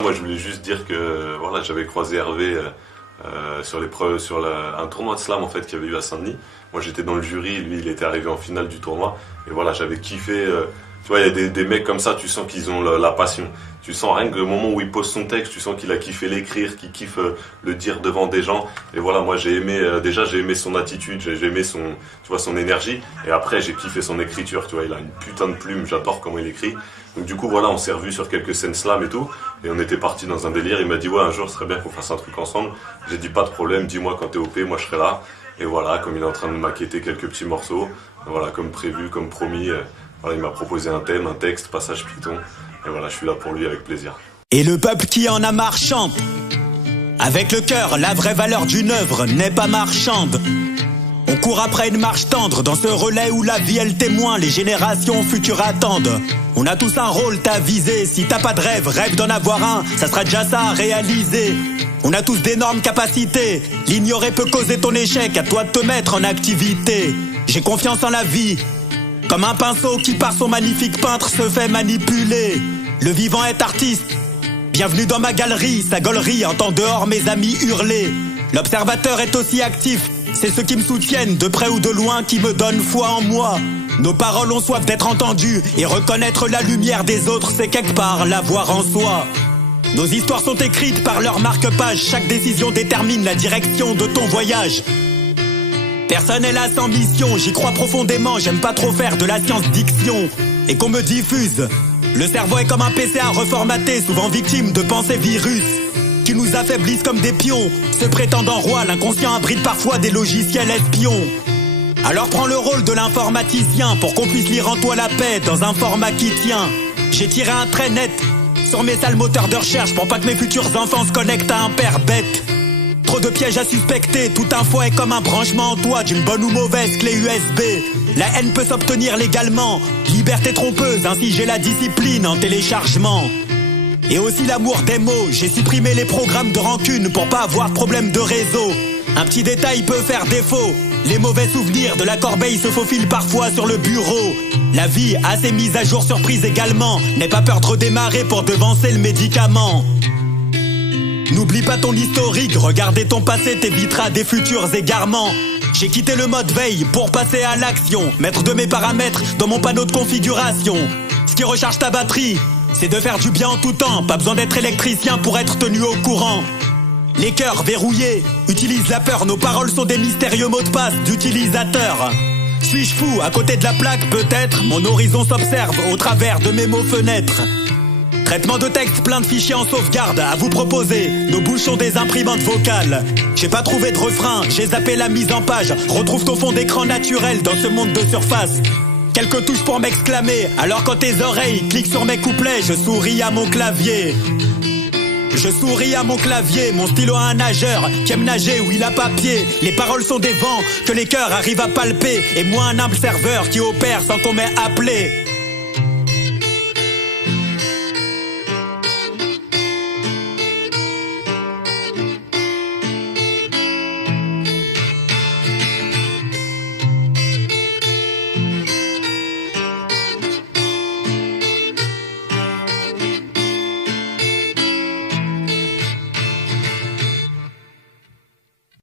Moi, je voulais juste dire que voilà, j'avais croisé Hervé un tournoi de slam en fait qu'il y avait eu à Saint-Denis. Moi, j'étais dans le jury, lui, il était arrivé en finale du tournoi. Et voilà, j'avais kiffé. Tu vois, il y a des mecs comme ça, tu sens qu'ils ont la passion. Tu sens rien que le moment où il pose son texte, tu sens qu'il a kiffé l'écrire, qu'il kiffe le dire devant des gens. Et voilà, moi j'ai aimé j'ai aimé son attitude, j'ai aimé son énergie. Et après j'ai kiffé son écriture, tu vois, il a une putain de plume, j'adore comment il écrit. Donc du coup voilà, on s'est revus sur quelques scènes slam et tout, et on était partis dans un délire. Il m'a dit ouais, un jour ce serait bien qu'on fasse un truc ensemble. J'ai dit pas de problème, dis-moi quand t'es OP, moi je serai là. Et voilà, comme il est en train de maqueter quelques petits morceaux, voilà, comme prévu, comme promis. Voilà, il m'a proposé un thème, un texte, passage Python. Et voilà, je suis là pour lui avec plaisir. Et le peuple qui en a marre chante. Avec le cœur, la vraie valeur d'une œuvre n'est pas marchande. On court après une marche tendre dans ce relais où la vie est le témoin, les générations futures attendent. On a tous un rôle à viser, si t'as pas de rêve, rêve d'en avoir un, ça sera déjà ça à réaliser. On a tous d'énormes capacités, l'ignorer peut causer ton échec, à toi de te mettre en activité. J'ai confiance en la vie, comme un pinceau qui par son magnifique peintre se fait manipuler. Le vivant est artiste, bienvenue dans ma galerie, sa gaulerie entend dehors mes amis hurler. L'observateur est aussi actif, c'est ceux qui me soutiennent de près ou de loin qui me donnent foi en moi. Nos paroles ont soif d'être entendues et reconnaître la lumière des autres, c'est quelque part l'avoir en soi. Nos histoires sont écrites par leur marque-page, chaque décision détermine la direction de ton voyage. Personne n'est là sans mission, j'y crois profondément, j'aime pas trop faire de la science-diction et qu'on me diffuse. Le cerveau est comme un PC à reformater, souvent victime de pensées virus qui nous affaiblissent comme des pions. Se prétendant roi, l'inconscient abrite parfois des logiciels espions. Alors prends le rôle de l'informaticien pour qu'on puisse lire en toi la paix dans un format qui tient. J'ai tiré un trait net sur mes sales moteurs de recherche pour pas que mes futurs enfants se connectent à un père bête. Trop de pièges à suspecter, toute info est comme un branchement en toi d'une bonne ou mauvaise clé USB. La haine peut s'obtenir légalement, liberté trompeuse, ainsi j'ai la discipline en téléchargement. Et aussi l'amour des mots, j'ai supprimé les programmes de rancune pour pas avoir de problème de réseau. Un petit détail peut faire défaut, les mauvais souvenirs de la corbeille se faufilent parfois sur le bureau. La vie a ses mises à jour surprises également, n'aie pas peur de redémarrer pour devancer le médicament. N'oublie pas ton historique, regarder ton passé t'évitera des futurs égarements. J'ai quitté le mode veille pour passer à l'action, mettre de mes paramètres dans mon panneau de configuration. Ce qui recharge ta batterie, c'est de faire du bien en tout temps, pas besoin d'être électricien pour être tenu au courant. Les cœurs verrouillés utilisent la peur, nos paroles sont des mystérieux mots de passe d'utilisateurs. Suis-je fou à côté de la plaque peut-être? Mon horizon s'observe au travers de mes mots fenêtres. Traitement de texte, plein de fichiers en sauvegarde à vous proposer. Nos bouches sont des imprimantes vocales. J'ai pas trouvé de refrain, j'ai zappé la mise en page. Retrouve ton fond d'écran naturel dans ce monde de surface. Quelques touches pour m'exclamer, alors quand tes oreilles cliquent sur mes couplets, je souris à mon clavier. Je souris à mon clavier, mon stylo a un nageur qui aime nager où il a pas pied. Les paroles sont des vents que les cœurs arrivent à palper, et moi un humble serveur qui opère sans qu'on m'ait appelé.